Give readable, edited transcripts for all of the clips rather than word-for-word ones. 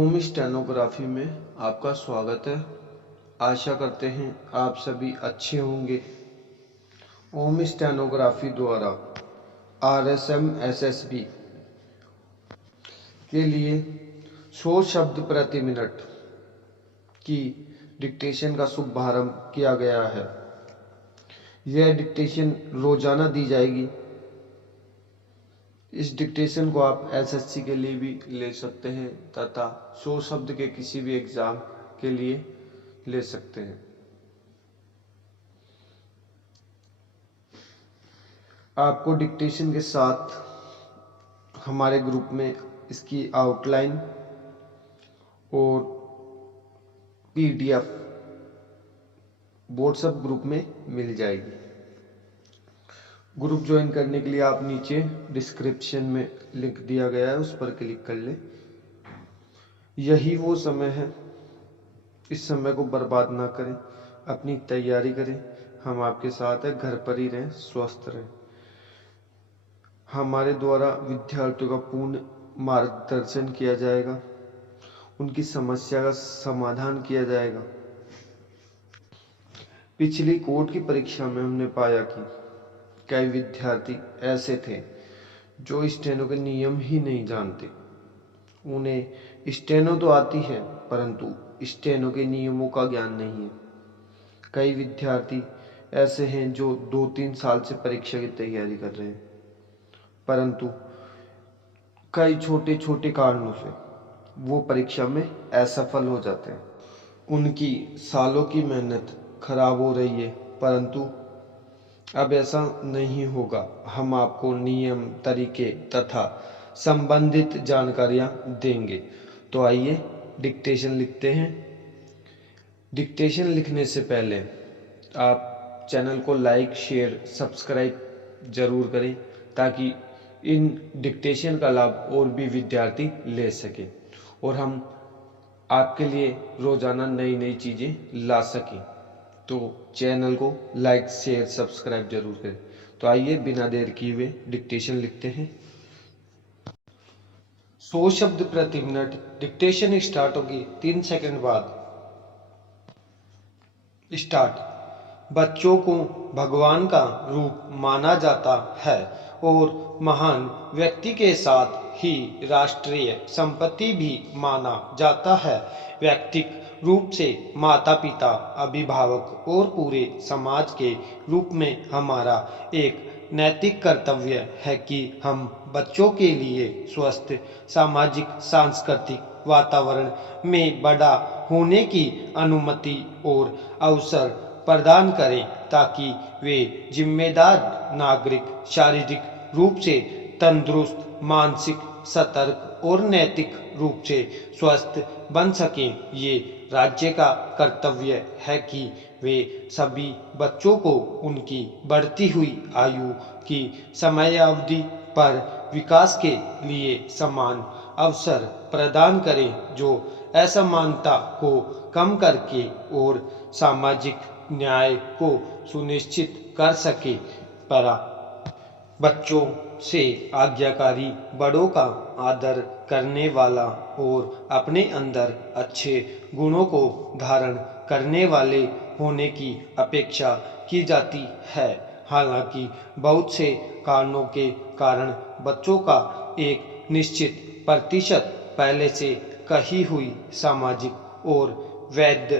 ओम stenography में आपका स्वागत है। आशा करते हैं आप सभी अच्छे होंगे। ओम स्टेनोग्राफी द्वारा RSM SSB के लिए 100 शब्द प्रति मिनट की डिक्टेशन का शुभारंभ किया गया है। यह डिक्टेशन रोजाना दी जाएगी। इस डिक्टेशन को आप SSC के लिए भी ले सकते हैं तथा 100 शब्द के किसी भी एग्जाम के लिए ले सकते हैं। आपको डिक्टेशन के साथ हमारे ग्रुप में इसकी आउटलाइन और PDF व्हाट्सएप ग्रुप में मिल जाएगी। ग्रुप ज्वाइन करने के लिए आप नीचे डिस्क्रिप्शन में लिंक दिया गया है, उस पर क्लिक कर लें। यही वो समय है, इस समय को बर्बाद ना करें, अपनी तैयारी करें। हम आपके साथ हैं, घर पर ही रहें, स्वस्थ रहें। हमारे द्वारा विद्यार्थियों का पूर्ण मार्गदर्शन किया जाएगा, उनकी समस्या का समाधान किया जाएगा। पिछली कोर्ट की परीक्षा में हमने पाया कि कई विद्यार्थी ऐसे थे जो स्टेनो के नियम ही नहीं जानते। उन्हें स्टेनो तो आती है परंतु स्टेनो के नियमों का ज्ञान नहीं है। कई विद्यार्थी ऐसे हैं जो 2-3 साल से परीक्षा की तैयारी कर रहे हैं परंतु कई छोटे छोटे कारणों से वो परीक्षा में असफल हो जाते हैं। उनकी सालों की मेहनत खराब हो रही है परंतु अब ऐसा नहीं होगा। हम आपको नियम, तरीके तथा संबंधित जानकारियां देंगे। तो आइए डिक्टेशन लिखते हैं। डिक्टेशन लिखने से पहले आप चैनल को लाइक, शेयर, सब्सक्राइब जरूर करें ताकि इन डिक्टेशन का लाभ और भी विद्यार्थी ले सकें और हम आपके लिए रोजाना नई नई चीजें ला सकें। तो चैनल को लाइक, शेयर, सब्सक्राइब जरूर करें। तो आइए बिना देर किए हुए डिक्टेशन लिखते हैं। 100 शब्द प्रति मिनट। डिक्टेशन स्टार्ट होगी 3 सेकंड बाद। स्टार्ट। बच्चों को भगवान का रूप माना जाता है और महान व्यक्ति के साथ ही राष्ट्रीय संपत्ति भी माना जाता है। व्यक्तिगत रूप से माता पिता, अभिभावक और पूरे समाज के रूप में हमारा एक नैतिक कर्तव्य है कि हम बच्चों के लिए स्वस्थ सामाजिक सांस्कृतिक वातावरण में बड़ा होने की अनुमति और अवसर प्रदान करें ताकि वे जिम्मेदार नागरिक शारीरिक रूप से तंदुरुस्त, मानसिक सतर्क और नैतिक रूप से स्वस्थ बन सकें। ये राज्य का कर्तव्य है कि वे सभी बच्चों को उनकी बढ़ती हुई आयु की समयावधि पर विकास के लिए समान अवसर प्रदान करें जो असमानता को कम करके और सामाजिक न्याय को सुनिश्चित कर सके। पैरा। बच्चों से आज्ञाकारी, बड़ों का आदर करने वाला और अपने अंदर अच्छे गुणों को धारण करने वाले होने की अपेक्षा की जाती है। हालांकि बहुत से कारणों के कारण बच्चों का एक निश्चित प्रतिशत पहले से कही हुई सामाजिक और वैध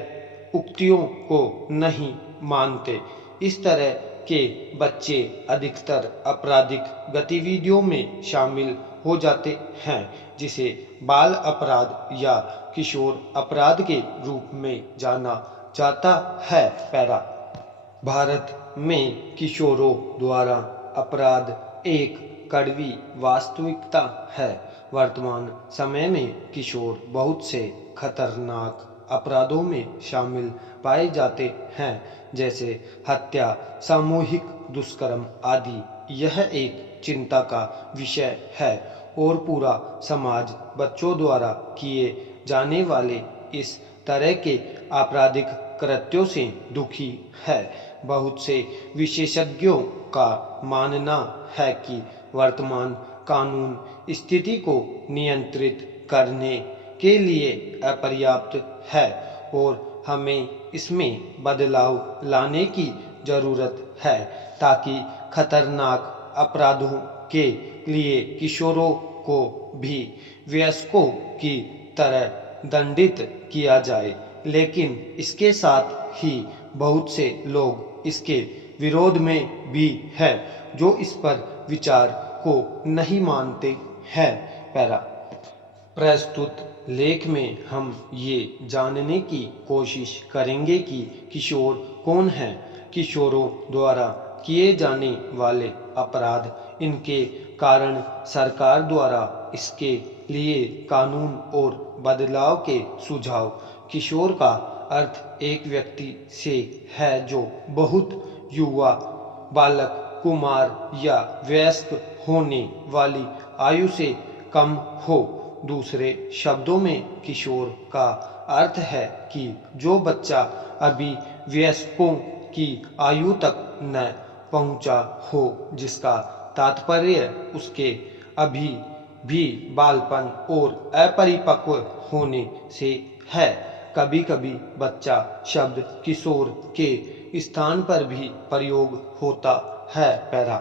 उक्तियों को नहीं मानते। इस तरह के बच्चे अधिकतर आपराधिक गतिविधियों में शामिल हो जाते हैं जिसे बाल अपराध या किशोर अपराध के रूप में जाना जाता है। पैरा। भारत में किशोरों द्वारा अपराध एक कड़वी वास्तविकता है। वर्तमान समय में किशोर बहुत से खतरनाक अपराधों में शामिल पाए जाते हैं जैसे हत्या, सामूहिक दुष्कर्म आदि। यह एक चिंता का विषय है और पूरा समाज बच्चों द्वारा किए जाने वाले इस तरह के आपराधिक कृत्यों से दुखी है। बहुत से विशेषज्ञों का मानना है कि वर्तमान कानून स्थिति को नियंत्रित करने के लिए अपर्याप्त है और हमें इसमें बदलाव लाने की जरूरत है ताकि खतरनाक अपराधों के लिए किशोरों को भी वयस्कों की तरह दंडित किया जाए। लेकिन इसके साथ ही बहुत से लोग इसके विरोध में भी हैं जो इस पर विचार को नहीं मानते हैं। पैरा। प्रस्तुत लेख में हम ये जानने की कोशिश करेंगे कि किशोर कौन हैं, किशोरों द्वारा किए जाने वाले अपराध, इनके कारण सरकार द्वारा इसके लिए कानून और बदलाव के सुझाव। किशोर का अर्थ एक व्यक्ति से है जो बहुत युवा, बालक, कुमार या वयस्क होने वाली आयु से कम हो। दूसरे शब्दों में किशोर का अर्थ है कि जो बच्चा अभी वयस्कों की आयु तक न पहुंचा हो, जिसका तात्पर्य उसके अभी भी बालपन और अपरिपक्व होने से है। कभी कभी बच्चा शब्द किशोर के स्थान पर भी प्रयोग होता है। पैरा।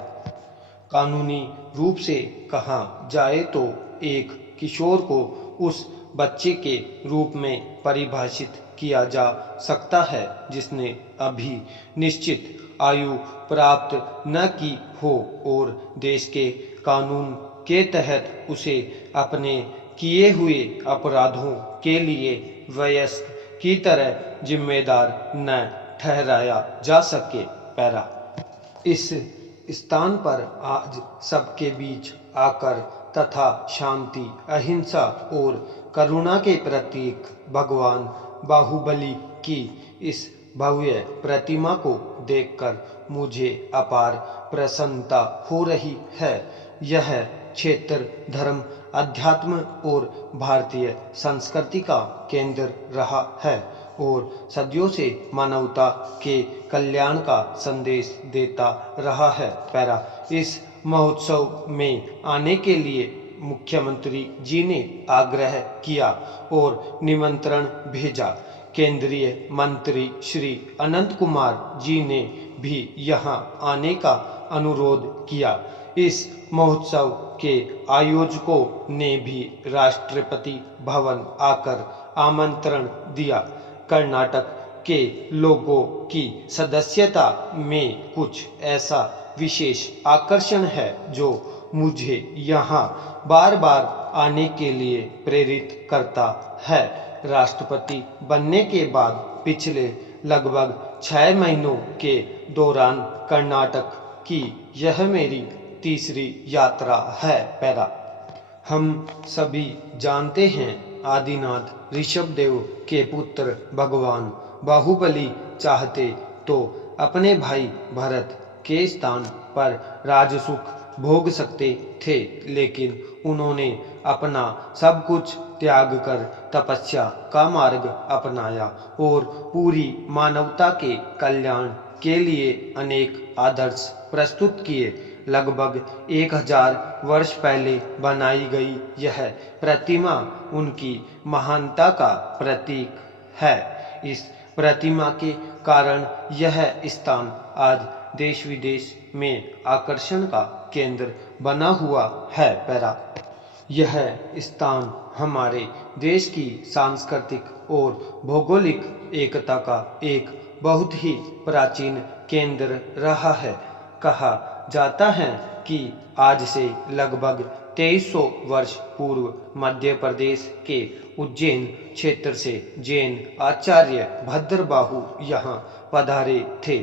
कानूनी रूप से कहा जाए तो एक किशोर को उस बच्चे के रूप में परिभाषित किया जा सकता है जिसने अभी निश्चित आयु प्राप्त न की हो और देश के कानून के तहत उसे अपने किए हुए अपराधों के लिए वयस्क की तरह जिम्मेदार न ठहराया जा सके। पैरा। इस स्थान पर आज सबके बीच आकर तथा शांति, अहिंसा और करुणा के प्रतीक भगवान बाहुबली की इस भव्य प्रतिमा को देखकर मुझे अपार प्रसन्नता हो रही है। यह क्षेत्र धर्म, अध्यात्म और भारतीय संस्कृति का केंद्र रहा है और सदियों से मानवता के कल्याण का संदेश देता रहा है। पैरा। इस महोत्सव में आने के लिए मुख्यमंत्री जी ने आग्रह किया और निमंत्रण भेजा। केंद्रीय मंत्री श्री अनंत कुमार जी ने भी यहाँ आने का अनुरोध किया। इस महोत्सव के आयोजकों ने भी राष्ट्रपति भवन आकर आमंत्रण दिया। कर्नाटक के लोगों की सदस्यता में कुछ ऐसा विशेष आकर्षण है जो मुझे यहाँ बार बार आने के लिए प्रेरित करता है। राष्ट्रपति बनने के बाद पिछले लगभग 6 महीनों के दौरान कर्नाटक की यह मेरी तीसरी यात्रा है। पैरा। हम सभी जानते हैं आदिनाथ ऋषभदेव के पुत्र भगवान बाहुबली चाहते तो अपने भाई भरत के स्थान पर राजसुख भोग सकते थे, लेकिन उन्होंने अपना सब कुछ त्याग कर तपस्या का मार्ग अपनाया और पूरी मानवता के कल्याण के लिए अनेक आदर्श प्रस्तुत किए। लगभग 1000 वर्ष पहले बनाई गई यह प्रतिमा उनकी महानता का प्रतीक है। इस प्रतिमा के कारण यह स्थान आज देश विदेश में आकर्षण का केंद्र बना हुआ है। पैरा। यह स्थान हमारे देश की सांस्कृतिक और भौगोलिक एकता का एक बहुत ही प्राचीन केंद्र रहा है। कहा जाता है कि आज से लगभग 2300 वर्ष पूर्व मध्य प्रदेश के उज्जैन क्षेत्र से जैन आचार्य भद्रबाहु यहाँ पधारे थे।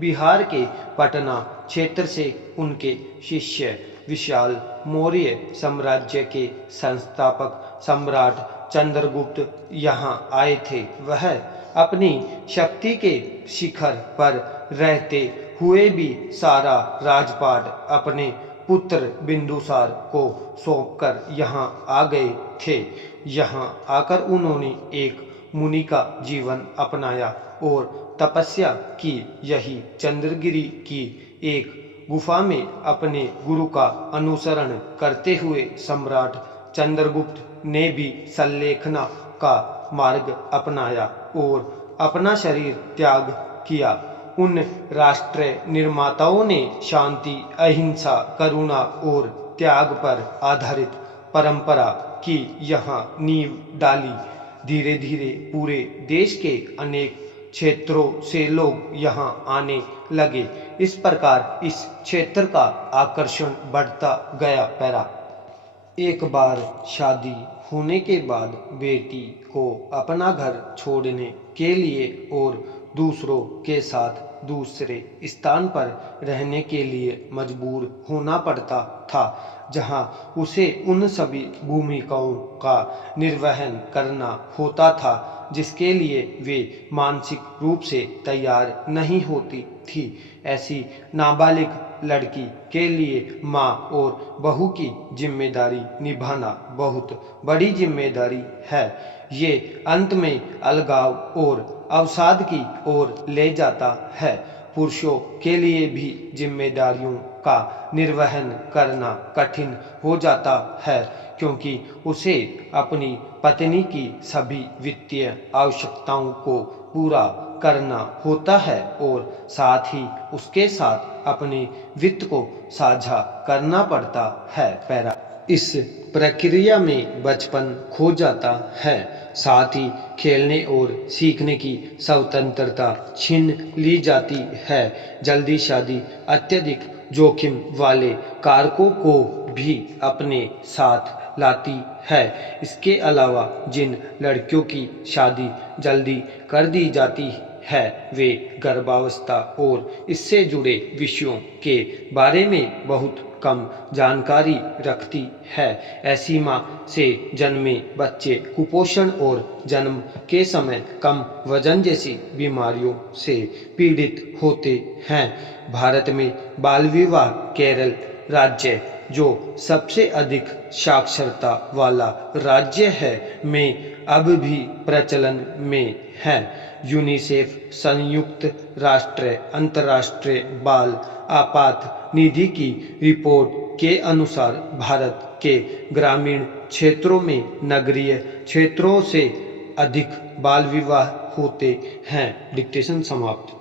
बिहार के पटना क्षेत्र से उनके शिष्य विशाल मौर्य साम्राज्य के संस्थापक सम्राट चंद्रगुप्त यहाँ आए थे। वह अपनी शक्ति के शिखर पर रहते हुए भी सारा राजपाट अपने पुत्र बिंदुसार को सौंपकर यहाँ आ गए थे। यहाँ आकर उन्होंने एक मुनि का जीवन अपनाया और तपस्या की। यही चंद्रगिरी की एक गुफा में अपने गुरु का अनुसरण करते हुए सम्राट चंद्रगुप्त ने भी संलेखना का मार्ग अपनाया और अपना शरीर त्याग किया। उन राष्ट्र निर्माताओं ने शांति, अहिंसा, करुणा और त्याग पर आधारित परंपरा की यहाँ नींव डाली। धीरे धीरे पूरे देश के अनेक क्षेत्रों से लोग यहाँ आने लगे। इस प्रकार इस क्षेत्र का आकर्षण बढ़ता गया। पैरा एक बार शादी होने के बाद बेटी को अपना घर छोड़ने के लिए और दूसरों के साथ दूसरे स्थान पर रहने के लिए मजबूर होना पड़ता था, जहां उसे उन सभी भूमिकाओं का निर्वहन करना होता था जिसके लिए वे मानसिक रूप से तैयार नहीं होती थी। ऐसी नाबालिग लड़की के लिए माँ और बहू की जिम्मेदारी निभाना बहुत बड़ी जिम्मेदारी है। ये अंत में अलगाव और अवसाद की ओर ले जाता है। पुरुषों के लिए भी जिम्मेदारियों का निर्वहन करना कठिन हो जाता है, क्योंकि उसे अपनी पत्नी की सभी वित्तीय आवश्यकताओं को पूरा करना होता है और साथ ही उसके साथ अपने वित्त को साझा करना पड़ता है। पैरा इस प्रक्रिया में बचपन खो जाता है, साथ ही खेलने और सीखने की स्वतंत्रता छीन ली जाती है। जल्दी शादी अत्यधिक जोखिम वाले कारकों को भी अपने साथ लाती है। इसके अलावा जिन लड़कियों की शादी जल्दी कर दी जाती है वे गर्भावस्था और इससे जुड़े विषयों के बारे में बहुत कम जानकारी रखती है। ऐसी मां से जन्मे बच्चे कुपोषण और जन्म के समय कम वजन जैसी बीमारियों से पीड़ित होते हैं। भारत में बाल विवाह केरल राज्य, जो सबसे अधिक साक्षरता वाला राज्य है, में अब भी प्रचलन में है। यूनिसेफ संयुक्त राष्ट्र अंतर्राष्ट्रीय बाल आपात निधि की रिपोर्ट के अनुसार भारत के ग्रामीण क्षेत्रों में नगरीय क्षेत्रों से अधिक बाल विवाह होते हैं। डिक्टेशन समाप्त।